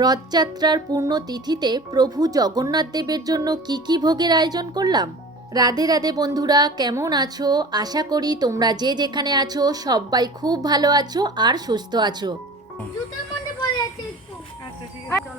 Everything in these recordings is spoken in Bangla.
রথযাত্রার পূর্ণ তিথিতে প্রভু জগন্নাথ দেবের জন্য কি কি ভোগের আয়োজন করলাম? রাধে রাধে বন্ধুরা কেমন আছো? আশা করি তোমরা যে যেখানে আছো সবাই খুব ভালো আছো আর সুস্থ আছো। আচ্ছা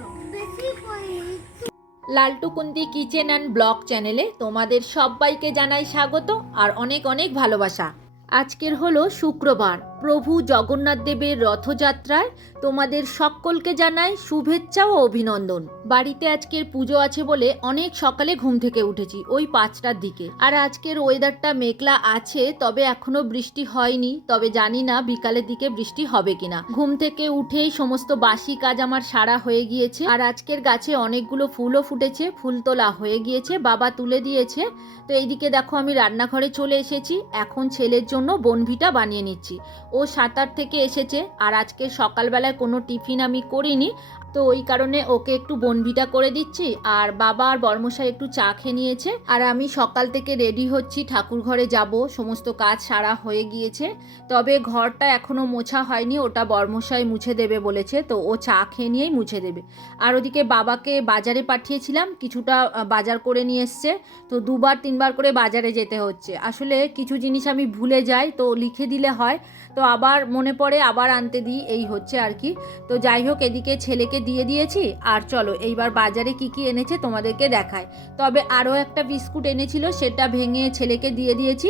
লালটুকুন্দি কিচেন অ্যান্ড ব্লগ চ্যানেলে তোমাদের সবাইকে জানাই স্বাগত আর অনেক অনেক ভালোবাসা। আজকের হলো শুক্রবার। প্রভু জগন্নাথ দেবের রথযাত্রায় তোমাদের সকলকে জানাই শুভেচ্ছা ও অভিনন্দন। বাড়িতে আজকের পুজো আছে বলে অনেক সকালে ঘুম থেকে উঠেছি, ওই পাঁচটার দিকে। আর আজকের ওয়েদারটা মেঘলা আছে, তবে এখনও বৃষ্টি হয়নি, তবে জানি না বিকালের দিকে বৃষ্টি হবে কিনা। ঘুম থেকে উঠেই সমস্ত বাসি কাজ আমার সারা হয়ে গিয়েছে, আর আজকের গাছে অনেকগুলো ফুলও ফুটেছে, ফুল তোলা হয়ে গিয়েছে, বাবা তুলে দিয়েছে। তো এইদিকে দেখো আমি রান্নাঘরে চলে এসেছি, এখন ছেলের জন্য বনভিটা বানিয়ে নিচ্ছি। ও সাঁতার থেকে এসেছে। আর আজকে সকালবেলায় কোনো টিফিন আমি করিনি, তো ওই কারণে ওকে একটু বনভিটা করে দিচ্ছি। আর বাবা আর বর্মশাই একটু চা খেয়ে নিয়েছে। আর আমি সকাল থেকে রেডি হচ্ছি, ঠাকুর ঘরে যাব। সমস্ত কাজ সারা হয়ে গিয়েছে। তবে ঘরটা এখনও মোছা হয়নি, ওটা বর্মশাই মুছে দেবে বলেছে, তো ও চা খেয়ে নিয়েই মুছে দেবে। আর ওদিকে বাবাকে বাজারে পাঠিয়েছিলাম, কিছুটা বাজার করে নিয়ে এসছে, তো দুবার তিনবার করে বাজারে যেতে হচ্ছে। আসলে কিছু জিনিস আমি ভুলে যাই, তো লিখে দিলে হয়। তো আবার মনে পড়ে, আবার আনতে দিই, এই হচ্ছে আর কি। তো যাই হোক, এদিকে ছেলেকে দিয়ে দিয়েছি, আর চলো, এইবার বাজারে কি কি এনেছে তোমাদেরকে দেখায় তবে আরও একটা বিস্কুট এনেছিল, সেটা ভেঙে ছেলেকে দিয়ে দিয়েছি।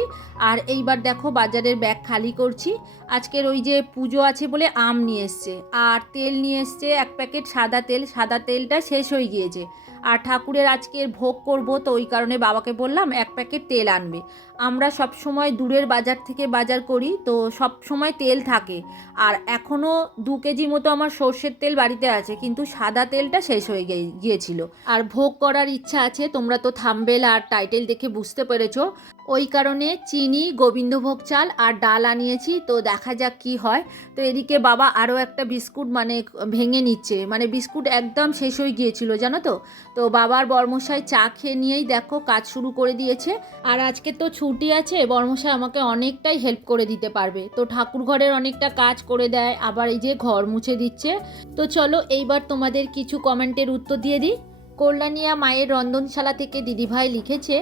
আর এইবার দেখো, বাজারের ব্যাগ খালি করছি। আজকের ওই যে পুজো আছে বলে আম নিয়ে এসছে, আর তেল নিয়ে এসছে, এক প্যাকেট সাদা তেল, সাদা তেলটা শেষ হয়ে গিয়েছে। আর ঠাকুরের আজকে ভোগ করব তো ওই কারণে বাবাকে বললাম, এক প্যাকেট তেল আনবে। আমরা সব সময় দূরের বাজার থেকে বাজার করি, তো সব সময় তেল থাকে। আর এখনও দু কেজি মতো আমার সর্ষের তেল বাড়িতে আছে, কিন্তু সাদা তেলটা শেষ হয়ে গিয়েছিল। আর ভোগ করার ইচ্ছা আছে, তোমরা তো থাম্বেল আর টাইটেল দেখে বুঝতে পেরেছ। ওই কারণে চিনি, গোবিন্দভোগ চাল আর ডাল আনিয়েছি, তো দেখা যাক কি হয়। তো এদিকে বাবা আরও একটা বিস্কুট মানে ভেঙে নিচ্ছে মানে বিস্কুট একদম শেষ হয়ে গিয়েছিল, জানো তো? তো বাবার বর্মশাই চা খেয়ে নিয়েই দেখো কাজ শুরু করে দিয়েছে। আর আজকে তো ছুটি আছে, বর্মশাই আমাকে অনেকটাই হেল্প করে দিতে পারবে। তো ঠাকুর ঘরের অনেকটা কাজ করে দেয়, আবার এই যে ঘর মুছে দিচ্ছে। তো চলো এইবার তোমাদের কিছু কমেন্টের উত্তর দিয়ে দিই। কল্যাণিয়া মায়ের রন্ধনশালা থেকে দিদিভাই লিখেছে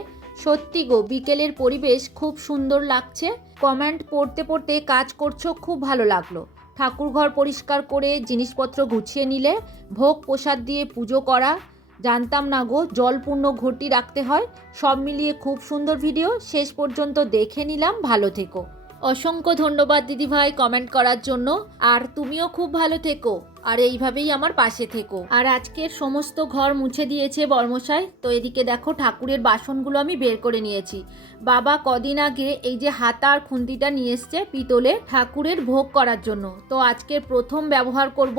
সত্যি গো, বিকেলের পরিবেশ খুব সুন্দর লাগছে। কমেন্ট পড়তে পড়তে কাজ করছ, খুব ভালো লাগল। ঠাকুর ঘর পরিষ্কার করে জিনিসপত্র গুছিয়ে নিলে, ভোগ প্রসাদ দিয়ে পুজো করা, জানতাম না গো, জলপূর্ণ ঘটি রাখতে হয়। সব মিলিয়ে খুব সুন্দর ভিডিও শেষ পর্যন্ত দেখে নিলাম, ভালো থেকো। অসংখ্য ধন্যবাদ দিদিভাই কমেন্ট করার জন্য। আর তুমিও খুব ভালো থেকো। আর এইভাবেই আমার পাশে থেকো। আর আজকের সমস্ত ঘর মুছে দিয়েছে বর্মশাই। তো এদিকে দেখো ঠাকুরের বাসনগুলো আমি বের করে নিয়েছি। বাবা কদিন আগে এই যে হাতা আর খুন্তিটা নিয়ে এসছে পিতলে ঠাকুরের ভোগ করার জন্য। তো আজকের প্রথম ব্যবহার করব।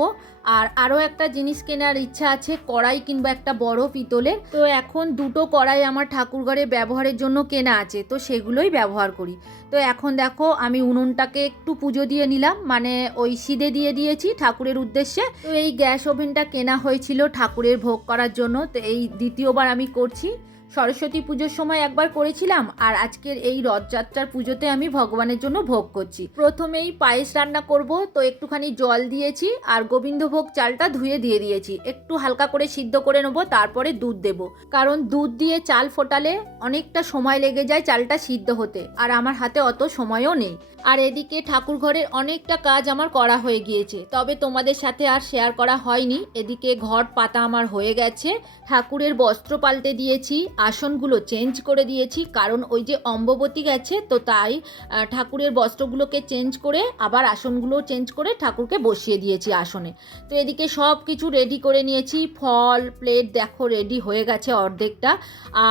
আর আরও একটা জিনিস কেনার ইচ্ছা আছে, কড়াই কিংবা একটা বড় পিতলের। তো এখন দুটো কড়াই আমার ঠাকুর ঘরে ব্যবহারের জন্য কেনা আছে, তো সেগুলোই ব্যবহার করি। তো এখন দেখো আমি উনুনটাকে একটু পুজো দিয়ে নিলাম। মানে ওই সিদে দিয়ে দিয়েছি ঠাকুরের উদ্দেশ্যে। তো এই গ্যাস ওভেনটা কেনা হয়েছিল ঠাকুরের ভোগ করার জন্য। তো এই দ্বিতীয়বার আমি করছি। সরস্বতী পুজোর সময় একবার করেছিলাম, আর আজকের এই রথযাত্রার পুজোতে আমি ভগবানের জন্য ভোগ করছি। প্রথমেই পায়েস রান্না করব, তো একটুখানি জল দিয়েছি, আর গোবিন্দভোগ চালটা ধুয়ে দিয়ে দিয়েছি। একটু হালকা করে সিদ্ধ করে নেব, তারপরে দুধ দেব। কারণ দুধ দিয়ে চাল ফোটালে অনেকটা সময় লেগে যায় চালটা সিদ্ধ হতে, আর আমার হাতে অত সময়ও নেই। আর এদিকে ঠাকুর ঘরের অনেকটা কাজ আমার করা হয়ে গিয়েছে। তবে তোমাদের সাথে আর শেয়ার করা হয়নি। এদিকে ঘর পাতা আমার হয়ে গেছে, ঠাকুরের বস্ত্র পাল্টে দিয়েছি আসনগুলো চেঞ্জ করে দিয়েছি, কারণ ওই যে অম্ববতী গেছে, তো তাই ঠাকুরের বস্ত্রগুলোকে চেঞ্জ করে আবার আসনগুলো চেঞ্জ করে ঠাকুরকে বসিয়ে দিয়েছি আসনে। তো এদিকে সব কিছু রেডি করে নিয়েছি, ফল প্লেট দেখো রেডি হয়ে গেছে অর্ধেকটা।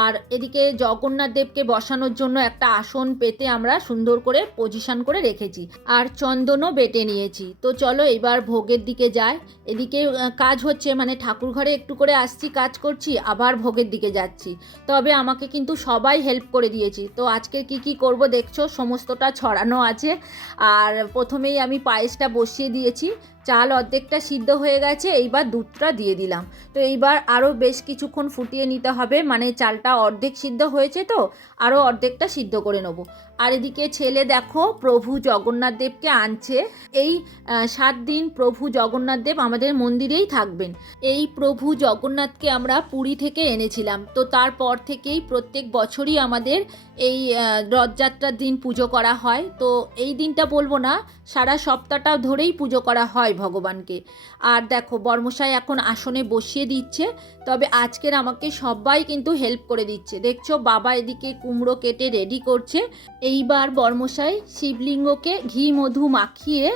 আর এদিকে জগন্নাথ দেবকে বসানোর জন্য একটা আসন পেতে আমরা সুন্দর করে পজিশন করে রেখেছি। আর চন্দনও বেটে নিয়েছি। তো চলো এবার ভোগের দিকে যায় এদিকে কাজ হচ্ছে মানে ঠাকুর ঘরে একটু করে আসছি, কাজ করছি, আবার ভোগের দিকে যাচ্ছি। তবে আমাকে কিন্তু সবাই হেল্প করে দিয়েছি। তো আজকে কি কি করব দেখছ? সমস্তটা ছড়ানো আছে। আর প্রথমেই আমি পায়েসটা বসিয়ে দিয়েছি। চাল অর্ধেকটা সিদ্ধ হয়ে গেছে, এইবার দুধটা দিয়ে দিলাম। তো এইবার আরও বেশ কিছুক্ষণ ফুটিয়ে নিতে হবে মানে চালটা অর্ধেক সিদ্ধ হয়েছে তো আরও অর্ধেকটা সিদ্ধ করে নেব। আর এদিকে ছেলে দেখো, প্রভু জগন্নাথ দেবকে আনছে। এই সাত দিন প্রভু জগন্নাথ দেব আমাদের মন্দিরেই থাকবেন। এই প্রভু জগন্নাথকে আমরা পুরী থেকে এনেছিলাম। তো তারপর থেকেই প্রত্যেক বছরই আমাদের এই রথযাত্রার দিন পুজো করা হয়। তো এই দিনটা বলব না, সারা সপ্তাহটা ধরেই পুজো করা হয় ভগবানকে। আর দেখো, বর্মশাই এখন আসনে বসিয়ে দিচ্ছে, তবে আজকের আমাকে সবাই কিন্তু হেল্প করে দিচ্ছে। দেখছ, বাবা এদিকে কুমড়ো কেটে রেডি করছে। এইবার বর্মশাই শিবলিঙ্গকে ঘি, মধু মাখিয়ে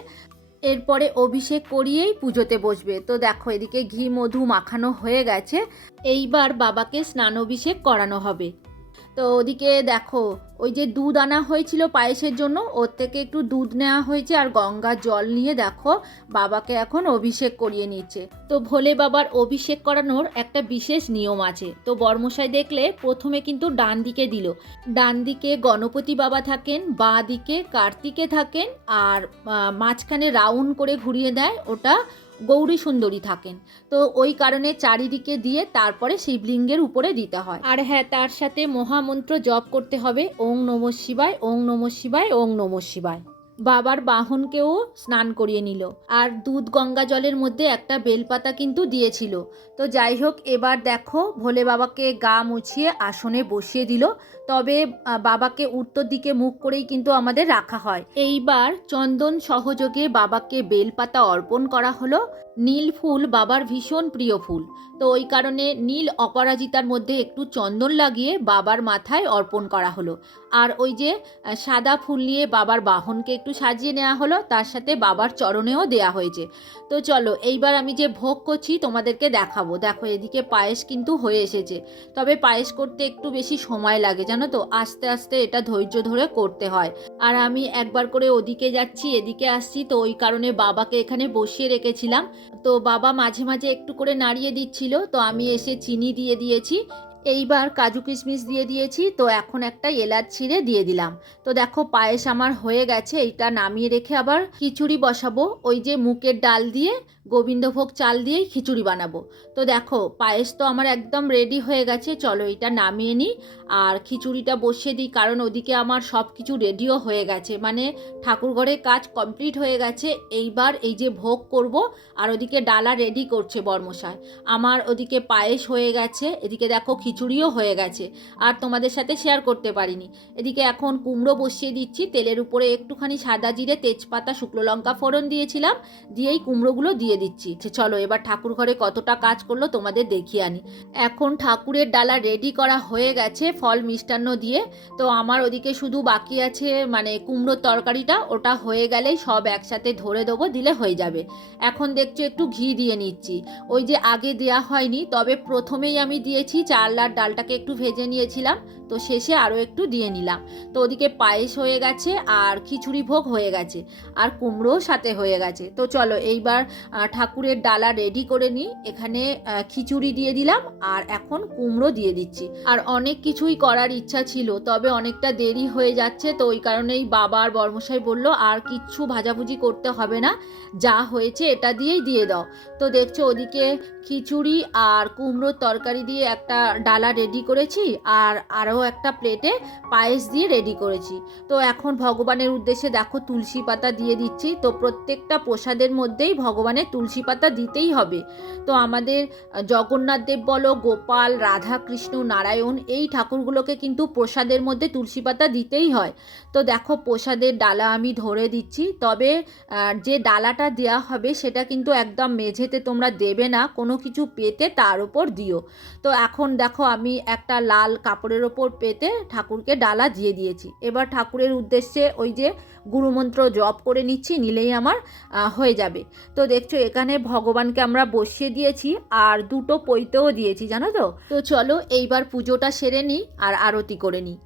এরপরে অভিষেক করিয়েই পুজোতে বসবে। তো দেখো, এদিকে ঘি, মধু মাখানো হয়ে গেছে। এইবার বাবাকে স্নান অভিষেক করানো হবে। তো ওদিকে দেখো, ওই যে দুধ আনা হয়েছিল পায়েসের জন্য, ওর থেকে একটু দুধ নেওয়া হয়েছে আর গঙ্গার জল নিয়ে দেখো, বাবাকে এখন অভিষেক করিয়ে নিচ্ছে। তো ভোলে বাবার অভিষেক করানোর একটা বিশেষ নিয়ম আছে। তো বর্মশাই দেখলে প্রথমে কিন্তু ডান দিকে দিল। ডান দিকে গণপতি বাবা থাকেন, বাঁ দিকে কার্তিকে থাকেন, আর মাঝখানে রাউন্ড করে ঘুরিয়ে দেয় ওটা গৌরী সুন্দরী থাকেন। তো ওই কারণে চারিদিকে দিয়ে তারপরে শিবলিঙ্গের উপরে দিতে হয়। আর হ্যাঁ তার সাথে মহামন্ত্র জপ করতে হবে, ওং নম শিবায়, ওং নম শিবায়, ওং নম শিবায়। বাবার বাহনকেও স্নান করিয়ে নিল। আর দুধ গঙ্গা জলের মধ্যে একটা বেলপাতা কিন্তু দিয়েছিল। তো যাই হোক, এবার দেখো, ভোলে বাবাকে গা মুছিয়ে আসনে বসিয়ে দিল। তবে বাবাকে উত্তর দিকে মুখ করেই কিন্তু আমাদের রাখা হয়। এইবার চন্দন সহযোগে বাবাকে বেলপাতা অর্পণ করা হলো। নীল ফুল বাবার ভীষণ প্রিয় ফুল। তো ওই কারণে নীল অপরাজিতার মধ্যে একটু চন্দন লাগিয়ে বাবার মাথায় অর্পণ করা হলো। আর ওই যে সাদা ফুল নিয়ে বাবার বাহনকে একটু সাজিয়ে নেওয়া হলো, তার সাথে বাবার চরণেও দেয়া হয়েছে। তো চলো, এইবার আমি যে ভোগ করছি তোমাদেরকে দেখাবো। দেখো, এদিকে পায়েস কিন্তু হয়ে এসেছে। তবে পায়েস করতে একটু বেশি সময় লাগে জানো তো, আস্তে আস্তে এটা ধৈর্য ধরে করতে হয়। আর আমি একবার করে ওদিকে যাচ্ছি, এদিকে আসছি, তো ওই কারণে বাবাকে এখানে বসিয়ে রেখেছিলাম। তো বাবা মাঝে মাঝে একটু করে নাড়িয়ে দিচ্ছিল, তো আমি এসে চিনি দিয়ে দিয়েছি। এইবার কাজু কিশমিশ দিয়ে দিয়েছি, তো এখন একটা এলাচ ছিঁড়ে দিয়ে দিলাম। তো দেখো পায়েস আমার হয়ে গেছে, এইটা নামিয়ে রেখে আবার খিচুড়ি বসাবো। ওই যে মুগের ডাল দিয়ে গোবিন্দভোগ চাল দিয়েই খিচুড়ি বানাবো। তো দেখো, পায়েস তো আমার একদম রেডি হয়ে গেছে, চলো এটা নামিয়ে নিই। আর খিচুড়িটা বসিয়ে দিই, কারণ ওদিকে আমার সব কিছু রেডিও হয়ে গেছে। মানে ঠাকুর ঘরের কাজ কমপ্লিট হয়ে গেছে, এইবার এই যে ভোগ করব, আর ওদিকে ডালা রেডি করছে বর্মশায় আমার ওদিকে পায়েস হয়ে গেছে, এদিকে দেখো খিচুড়িও হয়ে গেছে। আর তোমাদের সাথে শেয়ার করতে পারিনি। এদিকে এখন কুমড়ো বসিয়ে দিচ্ছি, তেলের উপরে একটুখানি সাদা জিরে, তেজপাতা, শুকনো লঙ্কা ফোড়ন দিয়েছিলাম, দিয়েই কুমড়োগুলো দিয়ে দিচ্ছি। চলো, এবার ঠাকুর ঘরে কতটা কাজ করল তোমাদের দেখিয়ে আনি। এখন ঠাকুরের ডালা রেডি করা হয়ে গেছে ফল মিষ্টান্ন দিয়ে। তো আমার ওদিকে শুধু বাকি আছে মানে কুমড়োর তরকারিটা, ওটা হয়ে গেলেই সব একসাথে ধরে দেবো, দিলে হয়ে যাবে। এখন দেখছ একটু ঘি দিয়ে নিচ্ছি। ওই যে আগে দেয়া হয়নি, তবে প্রথমেই আমি দিয়েছি চাল আর ডালটাকে একটু ভেজে নিয়েছিলাম। তো শেষে আরও একটু দিয়ে নিলাম। তো ওদিকে পায়েস হয়ে গেছে আর খিচুড়ি ভোগ হয়ে গেছে। আর কুমড়োও সাথে হয়ে গেছে। তো চলো, এইবার ঠাকুরের ডালা রেডি করে নিই। এখানে খিচুড়ি দিয়ে দিলাম আর এখন কুমড়ো দিয়ে দিচ্ছি। আর অনেক কিছুই করার ইচ্ছা ছিল, তবে অনেকটা দেরি হয়ে যাচ্ছে, তো ওই কারণেই বাবা আর বর্মশাই বলল, আর কিচ্ছু ভাজাভুজি করতে হবে না, যা হয়েছে এটা দিয়েই দিয়ে দাও। তো দেখছ, ওদিকে খিচুড়ি আর কুমড়োর তরকারি দিয়ে একটা ডালা রেডি করেছি আর আরও একটা প্লেটে পায়েস দিয়ে রেডি করেছি। তো এখন ভগবানের উদ্দেশ্যে দেখো, তুলসী পাতা দিয়ে দিচ্ছি। তো প্রত্যেকটা প্রসাদের মধ্যেই ভগবানের তুলসী পাতা দিতেই হবে। তো আমাদের জগন্নাথ দেব বলো, গোপাল রাধা কৃষ্ণ নারায়ণ, এই ঠাকুরগুলোকে কিন্তু প্রসাদের মধ্যে তুলসী পাতা দিতেই হয়। তো দেখো, প্রসাদের ডালা আমি ধরে দিচ্ছি। তবে যে ডালাটা দেওয়া হবে সেটা কিন্তু একদম মেঝেতে তোমরা দেবে না, কোনো কিছু পেতে তার উপর দিও। তো এখন দেখো, আমি একটা লাল কাপড়ের ওপর পেতে ঠাকুরকে ডালা দিয়ে দিয়েছি। এবার ঠাকুরের উদ্দেশ্যে ওই যে গুরুমন্ত্র জপ করে নিচ্ছি, নিলেই আমার হয়ে যাবে। তো দেখছ, এখানে ভগবানকে আমরা বসিয়ে দিয়েছি, আর দুটো পৈতেও দিয়েছি, জানো তো? তো চলো, এইবার পুজোটা সেরে নিই, আর আরতি করে নিই।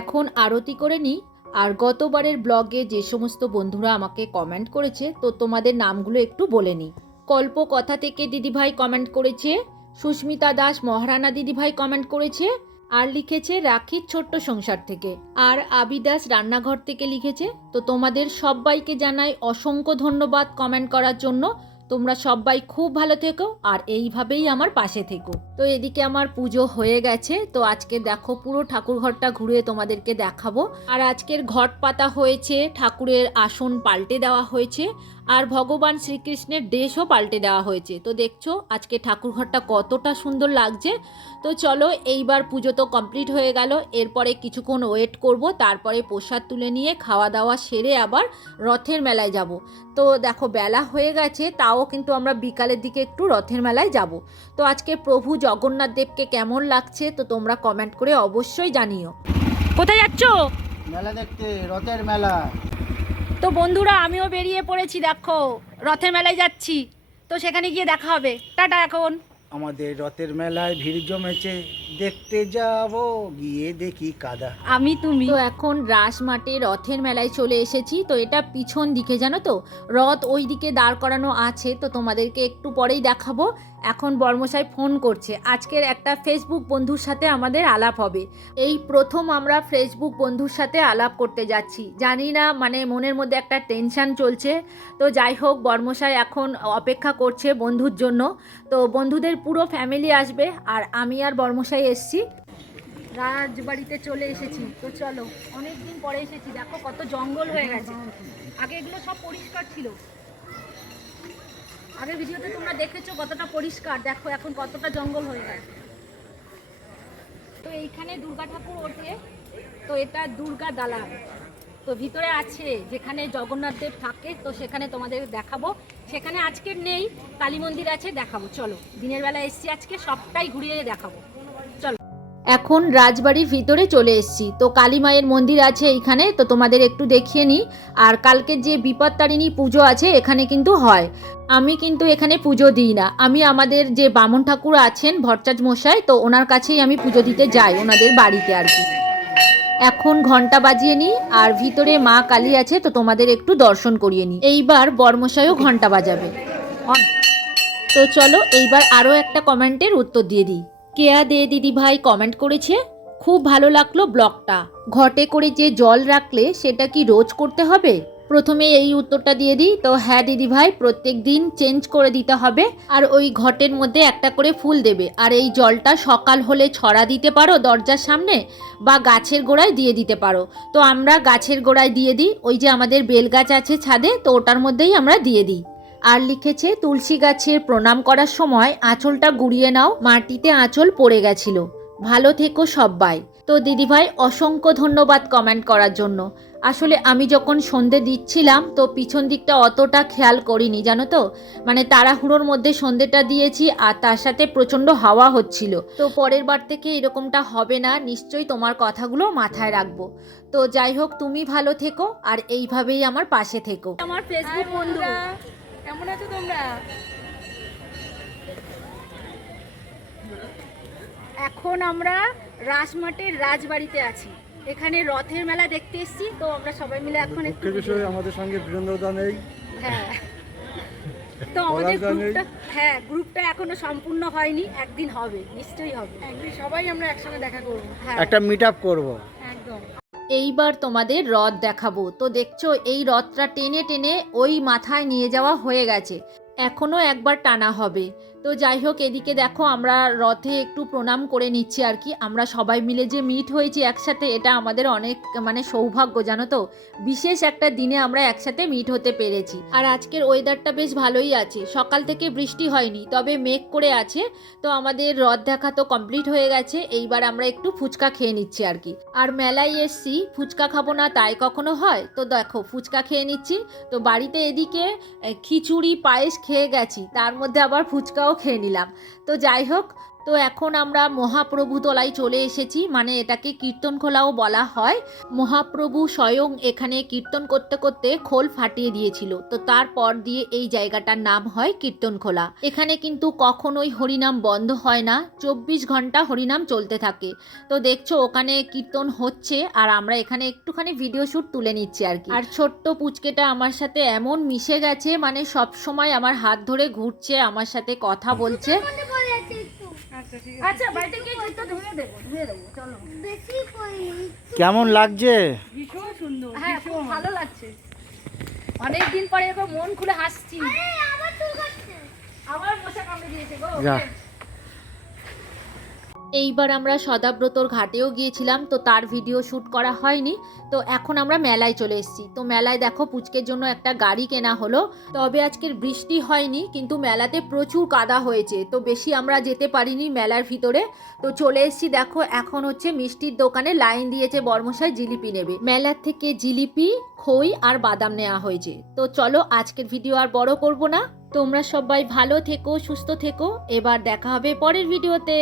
এখন আরতি করে নিই আর গতবারের ব্লগে যে সমস্ত বন্ধুরা আমাকে কমেন্ট করেছে, তো তোমাদের নামগুলো একটু বলে নিই। কল্প কথা থেকে দিদিভাই কমেন্ট করেছে, সুস্মিতা দাস, মহারানা দিদিভাই কমেন্ট করেছে, আর লিখেছে রাখির ছোট্ট সংসার থেকে। আর আবিদাস রান্নাঘর থেকে লিখেছে, তো তোমাদের সবাইকে জানাই অসংখ্য ধন্যবাদ কমেন্ট করার জন্য। তোমরা সবাই খুব ভালো থেকো আর এইভাবেই আমার পাশে থেকো। তো এদিকে আমার পুজো হয়ে গেছে, তো আজকে দেখো পুরো ঠাকুর ঘরটা ঘুরে তোমাদেরকে দেখাবো। আর আজকের ঘট পাতা হয়েছে, ঠাকুরের আসন পাল্টে দেওয়া হয়েছে। আর ভগবান শ্রীকৃষ্ণের ড্রেসও পাল্টে দেওয়া হয়েছে। তো দেখছ, আজকে ঠাকুরঘরটা কতটা সুন্দর লাগছে। তো চলো, এইবার পুজো তো কমপ্লিট হয়ে গেল। এরপরে কিছুক্ষণ ওয়েট করব, তারপরে প্রসাদ তুলে নিয়ে খাওয়া দাওয়া সেরে আবার রথের মেলায় যাব। তো দেখো, বেলা হয়ে গেছে, তাও কিন্তু আমরা বিকালের দিকে একটু রথের মেলায় যাব। তো আজকে প্রভু জগন্নাথ দেবকে কেমন লাগছে, তো তোমরা কমেন্ট করে অবশ্যই জানিও। কোথায় যাচ্ছ? মেলা দেখতে, রথের মেলা। তো বন্ধুরা আমিও বেরিয়ে পড়েছি দেখো। রথের মেলায় যাচ্ছি। তো সেখানে গিয়ে দেখা হবে। টাটা এখন। আমাদের রথের মেলায় ভিড় জমেছে। দেখতে যাব গিয়ে দেখি কাদা। আমি তুমি। তো এখন রাস মাঠে রথের মেলায় চলে এসেছি। তো এটা পিছন দিকে জানো তো? রথ ওই দিকে দাঁড় করানো আছে। তো তোমাদেরকে একটু পরেই দেখাবো। এখন বর্মশাই ফোন করছে। আজকের একটা ফেসবুক বন্ধুর সাথে আমাদের আলাপ হবে। এই প্রথম আমরা ফেসবুক বন্ধুর সাথে আলাপ করতে যাচ্ছি। জানি না মানে মনের মধ্যে একটা টেনশন চলছে। তো যাই হোক, বর্মশাই এখন অপেক্ষা করছে বন্ধুর জন্য। তো বন্ধুদের পুরো ফ্যামিলি আসবে আর আমি আর বর্মশাই এসছি। রাজবাড়িতে চলে এসেছি। তো চলো অনেক দিন পরে এসেছি। দেখো কত জঙ্গল হয়ে গেছে। আগে এগুলো সব পরিষ্কার ছিল। আগের ভিডিওতে তোমরা দেখেছ কতটা পরিষ্কার। দেখো, এখন কতটা জঙ্গল হয়ে গেছে। তো এইখানে দুর্গা ঠাকুর ওঠে। তো এটা দুর্গা দালান। তো ভিতরে আছে, যেখানে জগন্নাথ দেব থাকে, তো সেখানে তোমাদের দেখাবো। সেখানে আজকের নেই, কালী মন্দির আছে, দেখাবো। চলো, দিনের বেলা এসছি আজকে, সবটাই ঘুরিয়ে দেখাবো। এখন রাজবাড়ির ভিতরে চলে এসেছি। তো কালী মায়ের মন্দির আছে এইখানে, তো তোমাদের একটু দেখিয়ে নিই। আর কালকে যে বিপত্তারিণী পুজো আছে, এখানে কিন্তু হয়। আমি কিন্তু এখানে পুজো দিই না। আমি আমাদের যে বামন ঠাকুর আছেন, ভট্টাচ মশাই, তো ওনার কাছেই আমি পুজো দিতে যাই, ওনাদের বাড়িতে আর কি। এখন ঘণ্টা বাজিয়ে নিই, আর ভিতরে মা কালী আছে, তো তোমাদের একটু দর্শন করিয়ে নিই। এইবার বর্মশাইও ঘণ্টা বাজাবে। তো চলো, এইবার আরও একটা কমেন্টের উত্তর দিয়ে দিই। কেয়া দে দিদি ভাই কমেন্ট করেছে, খুব ভালো লাগল ব্লগটা। ঘটে করে যে জল রাখলে সেটা কি রোজ করতে হবে? প্রথমে এই উত্তরটা দিয়ে দিই, তো হ্যাঁ দিদি ভাই, প্রত্যেক দিন চেঞ্জ করে দিতে হবে, আর ওই ঘটের মধ্যে একটা করে ফুল দেবে। আর এই জলটা সকাল হলে ছড়া দিতে পারো দরজার সামনে, বা গাছের গোড়ায় দিয়ে দিতে পারো। তো আমরা গাছের গোড়ায় দিয়ে দিই, ওই যে আমাদের বেল গাছ আছে ছাদে, তো ওটার মধ্যেই আমরা দিয়ে দিই। আর লিখেছে, তুলসী গাছের প্রণাম করার সময় আঁচলটা গুড়িয়ে নাও, মাটিতে আঁচল পড়ে গেছিল। ভালো থেকো সব্বাই। তো দিদিভাই, অসংখ্য ধন্যবাদ কমেন্ট করার জন্য। আসলে আমি যখন সন্ধে দিচ্ছিলাম, তো পিছন দিকটা অতটা খেয়াল করিনি, জানো তো? মানে তাড়াহুড়োর মধ্যে সন্ধেটা দিয়েছি, আর তার সাথে প্রচণ্ড হাওয়া হচ্ছিল। তো পরের বার থেকে এরকমটা হবে না, নিশ্চয়ই তোমার কথাগুলো মাথায় রাখব। তো যাই হোক, তুমি ভালো থেকো, আর এইভাবেই আমার পাশে থেকো। আমার ফেসবুক বন্ধু। কেমন আছো তোমরা? এখন আমরা রাসমাটের রাজবাড়িতে আছি। এখানে রথের মেলা দেখতে এসেছি তো আমরা সবাই মিলে এখন একটু বিষয়ে আমাদের সঙ্গে বীরেন্দ্রদা নেই। হ্যাঁ। তো আমাদের গ্রুপটা হ্যাঁ গ্রুপটা এখনও সম্পূর্ণ হয়নি একদিন হবে নিশ্চয়ই হবে। একদিন সবাই আমরা একসঙ্গে দেখা করব। হ্যাঁ। একটা মিট আপ করব। একদম। এইবার তোমাদের রথ দেখাবো। তো দেখছ, এই রথটা টেনে টেনে ওই মাথায় নিয়ে যাওয়া হয়ে গেছে। এখনও একবার টানা হবে। তো যাই হোক এদিকে দেখো আমরা রথে একটু প্রণাম করে নিচ্ছি আর কি। আমরা সবাই মিলে যে মিট হয়েছি একসাথে, এটা আমাদের অনেক মানে সৌভাগ্য, জানো তো? বিশেষ একটা দিনে আমরা একসাথে মিট হতে পেরেছি। আর আজকের ওয়েদারটা বেশ ভালোই আছে। সকাল থেকে বৃষ্টি হয়নি, তবে মেঘ করে আছে। তো আমাদের রথ দেখা তো কমপ্লিট হয়ে গেছে। এইবার আমরা একটু ফুচকা খেয়ে নিচ্ছি আর কি। আর মেলায় এসছি, ফুচকা খাব না তাই কখনো হয়? তো দেখো, ফুচকা খেয়ে নিচ্ছি। তো বাড়িতে এদিকে খিচুড়ি, পায়েস খেয়ে গেছি। তার মধ্যে আবার ফুচকাও খেয়ে নিলাম। তো যাই হোক তো এখন আমরা মহাপ্রভু তলায় চলে এসেছি মানে এটাকে কীর্তন খোলাও বলা হয়। মহাপ্রভু স্বয়ং এখানে কীর্তন করতে করতে খোল ফাটিয়ে দিয়েছিল। তো তারপর দিয়ে এই জায়গাটার নাম হয় কীর্তন খোলা। এখানে কিন্তু কখনোই হরিনাম বন্ধ হয় না, চব্বিশ ঘণ্টা হরিনাম চলতে থাকে। তো দেখছ, ওখানে কীর্তন হচ্ছে, আর আমরা এখানে একটুখানি ভিডিও শ্যুট তুলে নিচ্ছি আর কি। আর ছোট্ট পুচকেটা আমার সাথে এমন মিশে গেছে মানে সব সময় আমার হাত ধরে ঘুরছে, আমার সাথে কথা বলছে মধ্যে পড়ে আছে একটু আচ্ছা বাড়িতে গিয়ে জুতো ধুয়ে দেবো ধুয়ে দেবো চলো। বেশি কেমন লাগছে? ভীষণ সুন্দর হ্যাঁ খুব ভালো। লাগছে। অনেক দিন পরে এরকম মন খুলে হাসছি। আরে আবার চুল কাটছে। আবার মশা কামড়ে দিয়েছে গো। যা। এইবার আমরা সদাব্রতর ঘাটেও গিয়েছিলাম, তো তার ভিডিও শ্যুট করা হয়নি। তো এখন আমরা মেলায় চলে এসেছি। তো মেলায় দেখো পুচকের জন্য একটা গাড়ি কেনা হলো। তবে আজকের বৃষ্টি হয়নি, কিন্তু মেলাতে প্রচুর কাদা হয়েছে। তো বেশি আমরা যেতে পারিনি মেলার ভিতরে। তো চলে এসেছি, দেখো এখন হচ্ছে মিষ্টির দোকানে লাইন দিয়েছে বর্মশাই জিলিপি নেবে। মেলার থেকে জিলিপি, খই আর বাদাম নেওয়া হয়েছে। তো চলো আজকের ভিডিও আর বড় করব না। তোমরা সবাই ভালো থেকো, সুস্থ থেকো। এবার দেখা হবে পরের ভিডিওতে